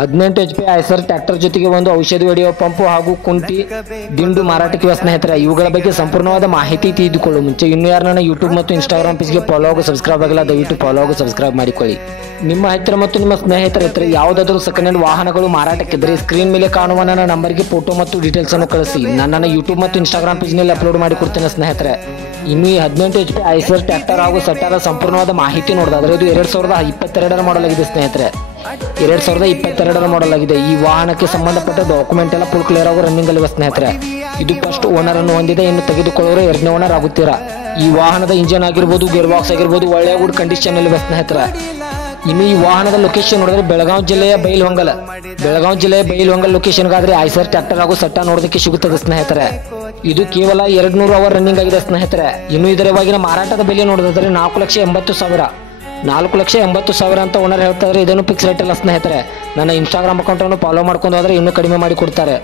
18 HP Eicher tractor ಜೊತೆಗೆ ಒಂದು ಔಷಧಿ ಹೊಡೆಯುವ ಪಂಪು ಹಾಗೂ ಕುಂಟಿ ದಿಂಡು ಮಾರಾಟಕ್ಕೆ ಸ್ನೇಹಿತರೆ. ಇವುಗಳ ಬಗ್ಗೆ ಸಂಪೂರ್ಣವಾದ ಮಾಹಿತಿ ತಿಳಿದುಕೊಳ್ಳುವ ಮುಂಚೆ ಇನ್ನೂ ಯಾರು ನನ್ನ ಯೂಟ್ಯೂಬ್ ಮತ್ತು ಇನ್ಸ್ಟಾಗ್ರಾಮ್ ಪೇಜ್ಗೆ ಫಾಲೋ ಹಾಗೂ ಸಬ್ಸ್ಕ್ರೈಬ್ ಆಗಿಲ್ಲ, ದಯವಿಟ್ಟು ಫಾಲೋ ಹಾಗೂ ಸಬ್ಸ್ಕ್ರೈಬ್ ಮಾಡಿಕೊಳ್ಳಿ. ನಿಮ್ಮ ಹತ್ತಿರ ಮತ್ತು ನಿಮ್ಮ ಸ್ನೇಹಿತರ ಹತ್ತಿರ ಯಾವುದಾದರೂ ಸೆಕೆಂಡ್ ಹ್ಯಾಂಡ್ ವಾಹನಗಳು ಮಾರಾಟಕ್ಕಿದ್ದರೆ ಸ್ಕ್ರೀನ್ ಮೇಲೆ ಕಾಣುವ ನನ್ನ ನಂಬರ್ಗೆ ಫೋಟೋ ಮತ್ತು ಡೀಟೇಲ್ಸ್ ಅನ್ನು ಕಳಿಸಿ. ನಾನು ನನ್ನ ಯೂಟ್ಯೂಬ್ ಮತ್ತು ಇನ್ಸ್ಟಾಗ್ರಾಮ್ ಪೇಜ್ನಲ್ಲಿ ಅಪ್ಲೋಡ್ ಮಾಡಿಕೊಡ್ತೇನೆ ಸ್ನೇಹಿತರೆ. ಇನ್ನು ಈ 18 HP ಐಸರ್ ಟ್ರ್ಯಾಕ್ಟರ್ ಹಾಗೂ ಸೆಟ್ಟಾರ ಸಂಪೂರ್ಣವಾದ ಮಾಹಿತಿ ನೋಡಿದ್ರೆ ಇದು 2022ರ ಮಾಡಲ್ ಆಗಿದೆ ಸ್ನೇಹಿತರೆ. 2022ರ ಮಾಡಲ್ ಆಗಿದೆ. ಈ ವಾಹನಕ್ಕೆ ಸಂಬಂಧಪಟ್ಟ ಡಾಕ್ಯುಮೆಂಟ್ ಎಲ್ಲ ಫುಲ್ ಕ್ಲಿಯರ್ ಆಗೋ ರನ್ನಿಂಗ್ ಅಲ್ಲಿವೆ ಸ್ನೇಹಿತರೆ. ಇದು ಫಸ್ಟ್ ಓನರ್ ಅನ್ನು ಹೊಂದಿದೆ. ಇನ್ನು ತೆಗೆದುಕೊಳ್ಳೋರು 2ನೇ ಓನರ್ ಆಗುತ್ತೀರಾ. ಈ ವಾಹನದ ಇಂಜಿನ್ ಆಗಿರ್ಬೋದು, ಗೇರ್ ಬಾಕ್ಸ್ ಆಗಿರ್ಬೋದು ಒಳ್ಳೆಯ ಗುಡ್ ಕಂಡೀಷನ್ ಅಲ್ಲಿ ಸ್ನೇಹಿತರೆ. ಇನ್ನು ಈ ವಾಹನದ ಲೊಕೇಶನ್ ನೋಡಿದ್ರೆ ಬೆಳಗಾವಿ ಜಿಲ್ಲೆಯ ಬೈಲಹೊಂಗಲ ಲೊಕೇಶನ್ಗಾದ್ರೆ ಐಸರ್ ಟ್ರ್ಯಾಕ್ಟರ್ ಹಾಗೂ ಸೆಟ್ಟ ನೋಡೋದಕ್ಕೆ ಸಿಗುತ್ತದೆ ಸ್ನೇಹಿತರೆ. ಇದು ಕೇವಲ 200 ಅವರ್ ರನ್ನಿಂಗ್ ಆಗಿದೆ ಸ್ನೇಹಿತರೆ. ಇನ್ನು ಇದರ ಇವಾಗಿನ ಮಾರಾಟದ ಬೆಲೆ ನೋಡಿದ್ರೆ 4,80,000 ಅಂತ ಓನರ್ ಹೇಳ್ತಾರೆ. ಇದನ್ನು ಫಿಕ್ಸ್ ರೇಟ್ ಅಲ್ಲ ಸ್ನೇಹಿತರೆ. ನನ್ನ ಇನ್ಸ್ಟಾಗ್ರಾಮ್ ಅಕೌಂಟ್ ಅನ್ನು ಫಾಲೋ ಮಾಡ್ಕೊಂಡು ಹೋದ್ರೆ ಇನ್ನೂ ಕಡಿಮೆ ಮಾಡಿ ಕೊಡ್ತಾರೆ.